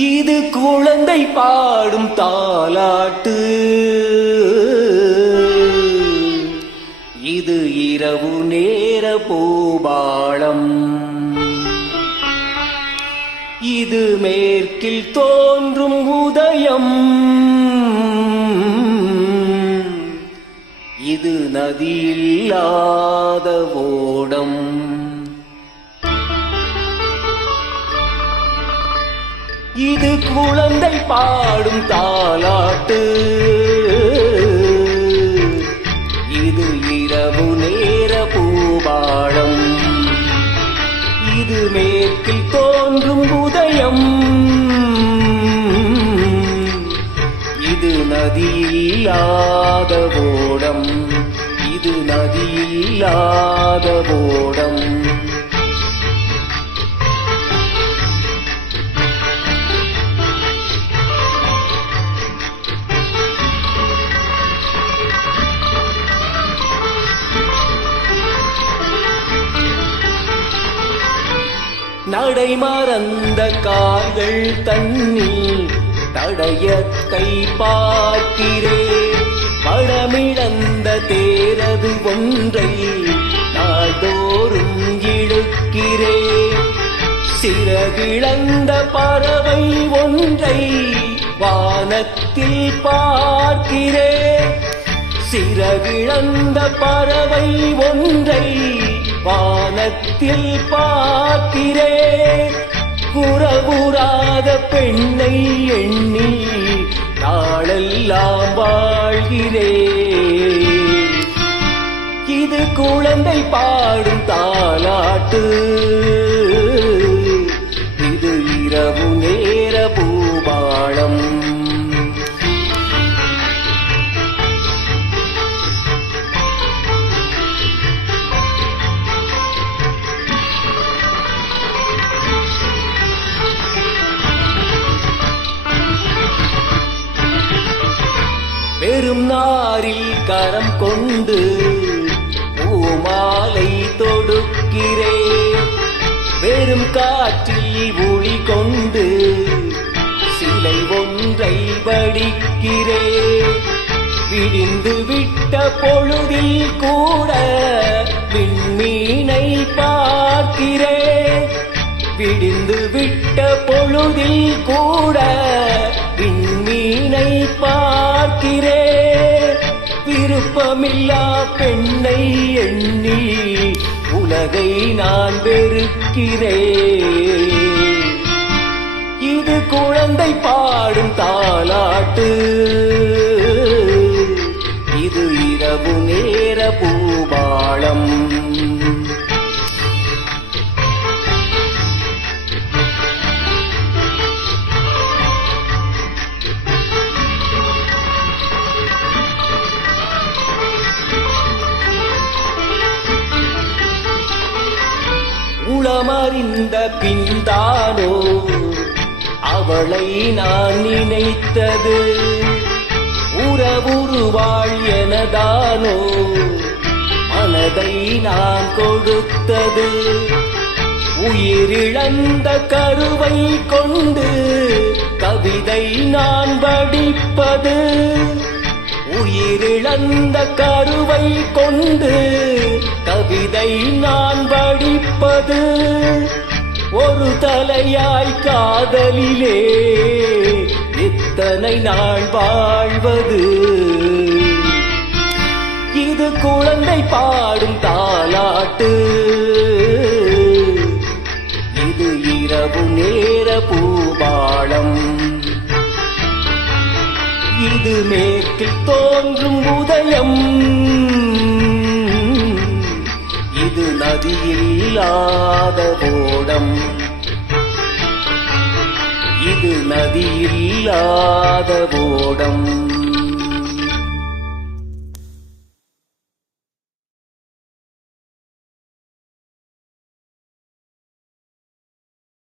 இது குழந்தை பாடும் தாலாட்டு. இது இரவு நேர பூபாளம். இது மேற்கில் தோன்றும் உதயம். இது நதியில்லாத ஓடம். இது குழந்தை பாடும் தாலாட்டு. இது இரவு நேர பூபாடம் இது மேற்கில் தோன்றும் உதயம். இது நதியில்லாத ஓடம். இது நதியில்லாத ஓடம். நடை மறந்த கார்கள் தண்ணீர் தடைய கை பார்க்கிறேன் படமிழந்த தேரது ஒன்றை நாள்தோறும் இழுக்கிறே. சிறகிழந்த பறவை ஒன்றை வானத்தில் பார்க்கிறே. சிறகிழந்த பறவை ஒன்றை வானத்தில் பார்க்கிறே குறவுறாத பெண்ணை எண்ணி நாளெல்லாம் வாழ்கிறே. இது குழந்தை பாடும் பெரும் நாரில் கரம் கொண்டு பூமாலை தொடுக்கிறேன். வெறும் காற்றில் ஒளி கொண்டு சிலை ஒன்றை வடிக்கிறேன். விடிந்து விட்ட பொழுதில் கூட விண்மீனை பார்க்கிறேன். விடிந்து விட்ட பொழுதில் விருப்பமில்லா பெண்ணை எண்ணி உலகை நான் வெறுக்கிறேன். இது குழந்தை பாடும் தாலாட்டு இது இரவு நேர பூபாளம். உளமறிந்த பின்தானோ? அவளை நான் நினைத்தது. உறவுருவாள் எனதானோ? மனதை நான் கொடுத்தது. உயிரிழந்த கருவை கொண்டு கவிதை நான் படிப்பது உயிரிழந்த கருவை கொண்டு கவிதை நான் படிப்பது ஒரு தலையாய் காதலிலே இத்தனை நாள் வாழ்வது. இது குழந்தை பாடும் தாலாட்டு இது இரவு நேர பூபாளம். இது மே மேற்கில் தோன்றும் உதயம். இது நதியில்லாத ஓடம். இது நதியில்லாத ஓடம்.